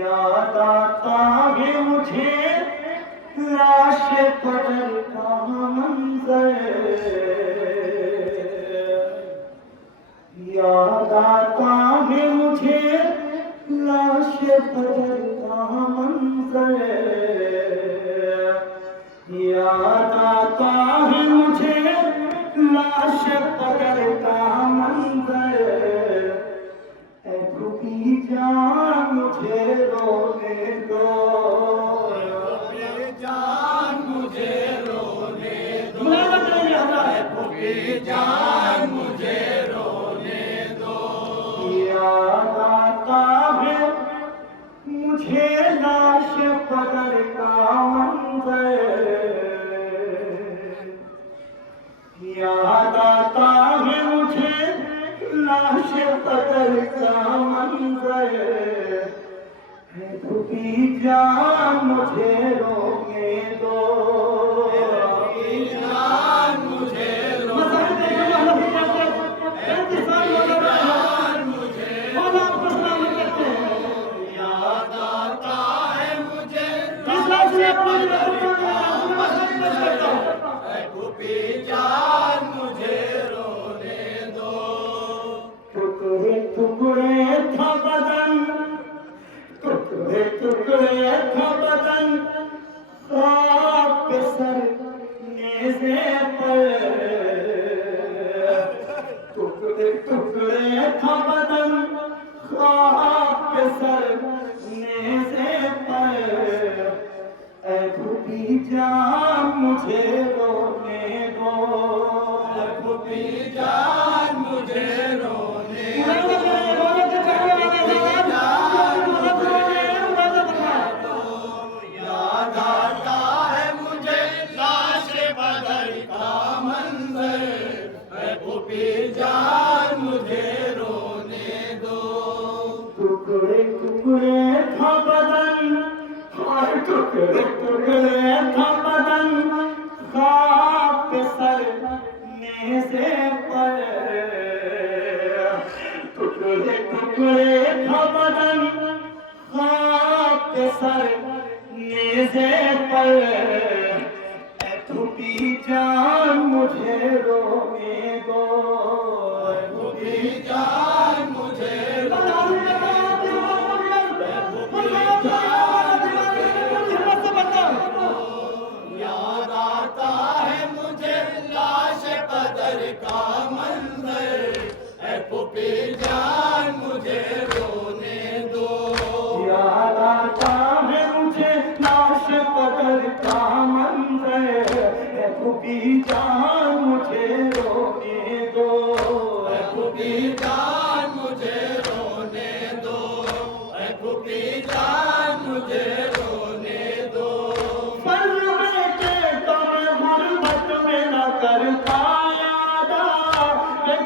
याद आता है मुझे लाश पटल का मंजर, याद आता है मुझे लाश पटल का मंजर, याद आता है मुझे लाश पटल का मंजर। जान मुझे रोने दो, जान मुझे रोने दो, जान मुझे रोने दो। याद आता है मुझे लाश पदर का मंजर, याद आता है मुझे लाश पदर का मंजर। जान मुझे रोने दो, जान मुझे रोने दो, याद आता है मुझे जान मुझे रोने दो। टुकड़े टुकड़े था बदन, टुकड़े टुकड़े था बदन, खाक पे सर नेज़े पर। टुकड़े टुकड़े था बदन, खाक पे सर नेज़े पर। ऐ खुदी जान मुझे रोने दो, ऐ खुदी जान मुझे रोने दो, याद आता है मुझे लाश बदर का मंजर। ऐ खुदी जान मुझे रोने दो। टुकड़े टुकड़े था बदन, हर टुकड़े टुकड़े था बदन, खाक पे सर नेज़े पर। टुकड़े टुकड़े था बदन, खाक पे सर नेज़े पर। ऐ खुदी जान मुझे रोने दो, ऐ खुदी जान मुझे रोने दो, ऐ खुदी जान याद आता है मुझे लाश कदर का मंजर। ऐ पुपी जान मुझे रोने दो, याद आता है मुझे लाश पदर का मंजर। ऐ खुदी जान मुझे रोने दो, ऐ पुपी जान मुझे रोने दो, ऐ पुपी जान मुझे रोने दो। फर्ज बेटे तो मैं गुर्बत में न कर पाया था,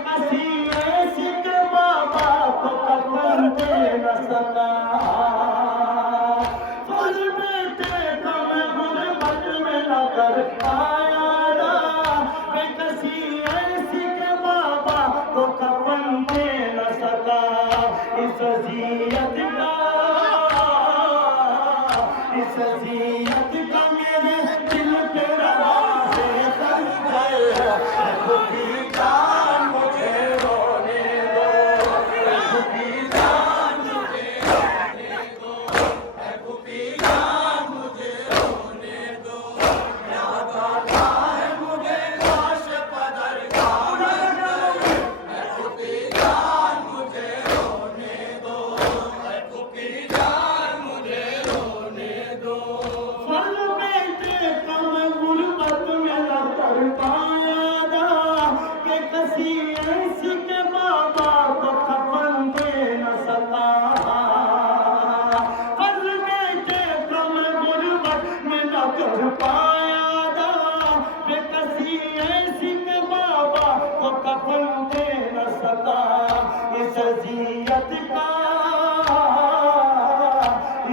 किसी ऐसी के बाबा को कफन दे न सका। फर्ज बेटे तो मैं गुर्बत में न कर पाया था, किसी ऐसी के बाबा को कफन दे न सका। इस अज़ियत का, इस अज़ियत का मेरे दिल पे राज़े खंजर। ऐ खुदी जान मुझे रोने दो, ऐ खुदी जान मुझे रोने दो, ऐ पुपी जान मुझे रोने दो, याद आता है मुझे लाश कदर का मंजर। ऐ पुपी जान मुझे रोने दो, ऐ पुपी जान मुझे रोने दो। फल बेटे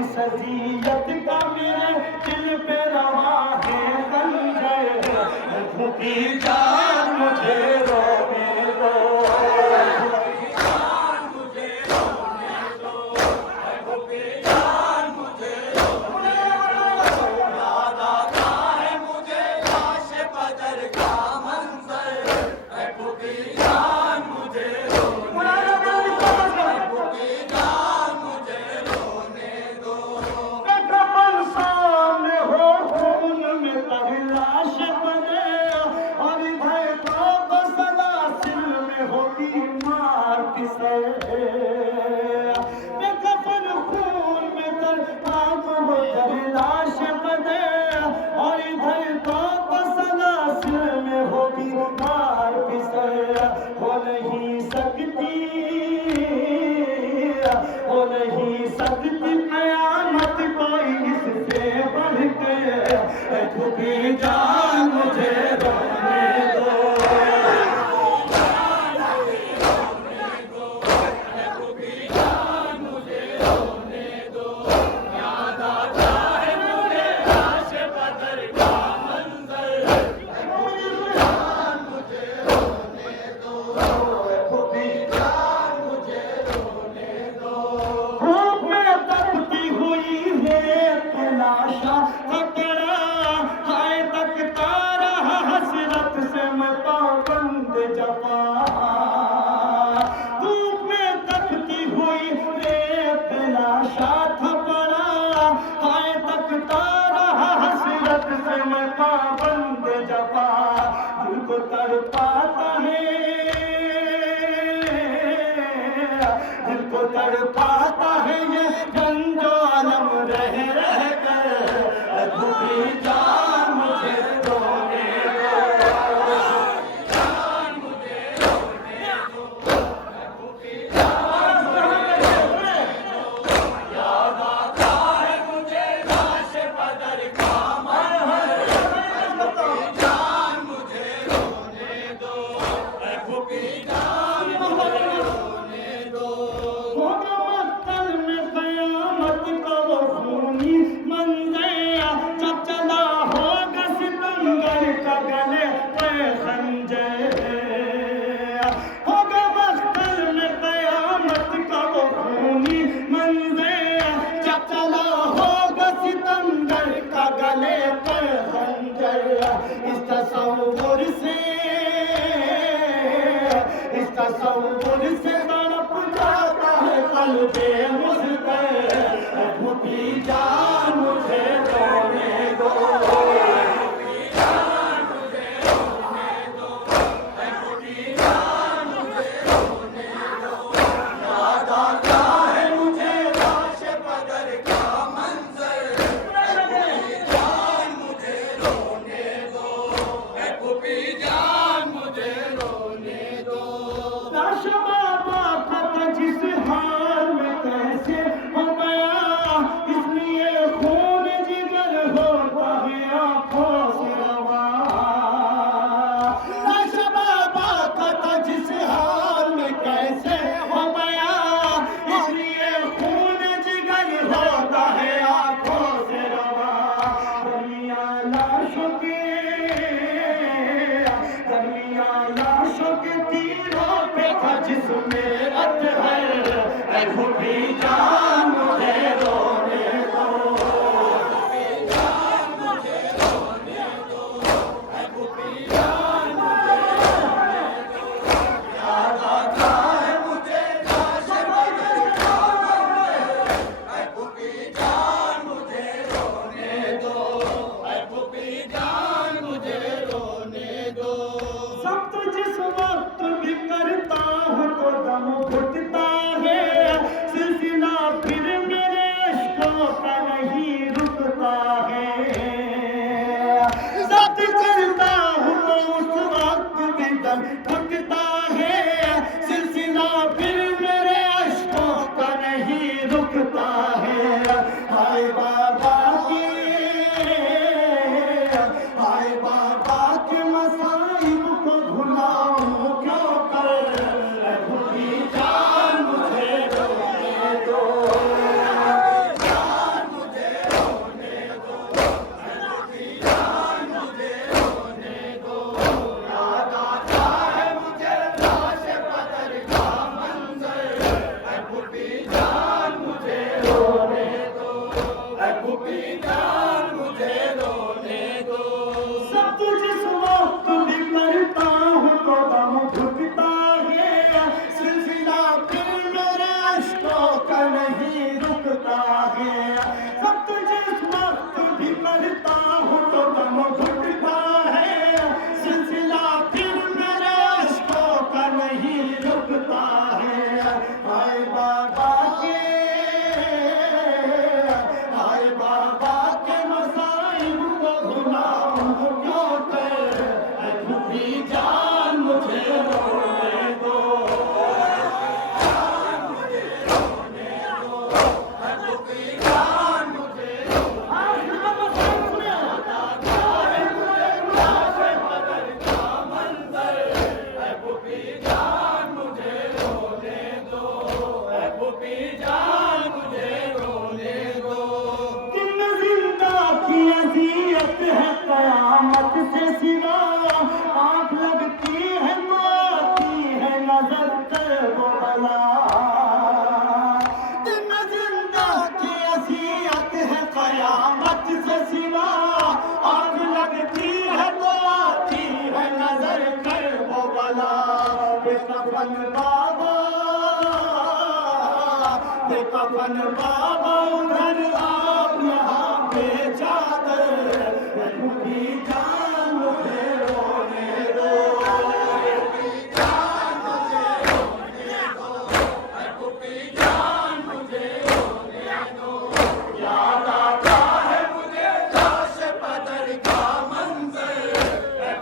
इस अज़ियत का मेरे दिल पे रवा है खंजर, भूखी जान मुझे रोने दो। हो नहीं सकती कयामत कोई इससे बढ़ के, झुकी जान मुझे रोने दो। दिल को तड़पाता है ये गंजो आलम रह रह कर, झुकी जान मुझे रोने तसव्वुर से तड़प जाता है क़ल्बे मुज़्तर, झुकी जान मुझे रोने दो। जिसमें अतहर झुकी जान मुझे रोने दो। याद आता है मुझे काश बदल का मंज़र, झुकी जान मुझे रोने दो, झुकी जान मुझे रोने दो। सब्र जिस वक्त भी करता हूँ तो दम घुटता है, भी जान मुझे रोने दो। सब कुछ इस वक्त भी करता हूँ तो दम घुटता है, सिलसिला फिर मेरे अश्कों का नहीं रुकता है। सब कुछ इस वक्त भी करता हूँ तो दम घुटता है, सिलसिला फिर मेरे अश्कों का नहीं रुकता है। हाय बाबा के, हाय बाबा के मसाइब को गुनाहों क्यों कर, ऐ खुदी जान मुझे रोने दो। कयामत से सिवा आँख लगती है तो आती है नजर कर वो बला। दिन जिंदा की अज़ियत है कयामत से सिवा आँख लगती है तो आती है नजर कर वो बला। बेकफन बाबा, बेकफन बाबा उधर आप यहाँ पे चादर, खुदी जान मुझे रोने दो। जान मुझे रोने दो, खुदी जान मुझे रोने दो। याद आता है मुझे लाश बदर का मंजर,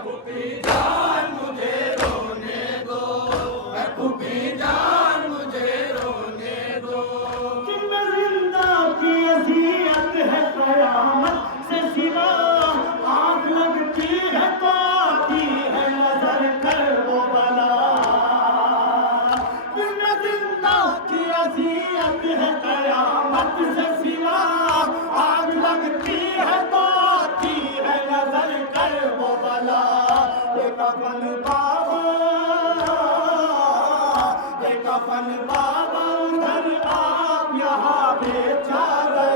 खुदी जान मुझे रोने दो, खुदी जान मुझे रोने दो। जिनमें जिंदा की अज़ियत है कयामत से सिवा आँख लगती है तो आती है नजर कर वो बला। जिनमें जिंदा की अज़ियत है कयामत से सिवा आँख लगती है तो आती है नजर कर वो बला। बेकफन बाबा, बेकफन बाबा उधर आप यहाँ बेचारे,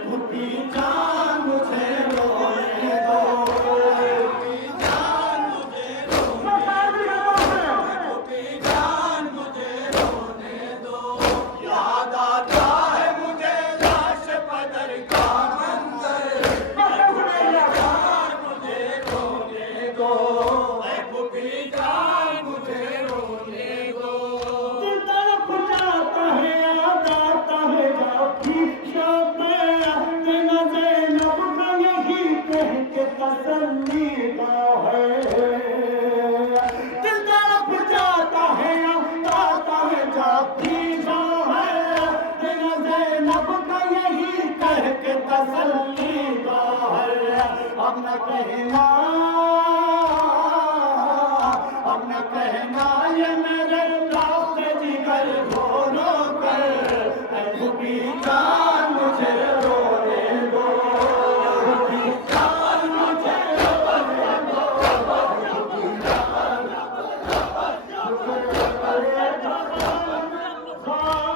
खुदी जान मुझे रोने दो। जान मुझे रोने दो, खुदी जान मुझे रोने दो। याद आता है मुझे लाश बदर का मंजर, जान मुझे रोने दो, खुदी जान मुझे रोने दो। तड़प जाता है याद आता है जाती शाम में, ज़ैनब का यही कह के तसल्ली का है। दिल तड़प जाता है याद आता है जाती शाम है, ज़ैनब का यही कह के तसल्ली का है। अब न कहना, अब न कहना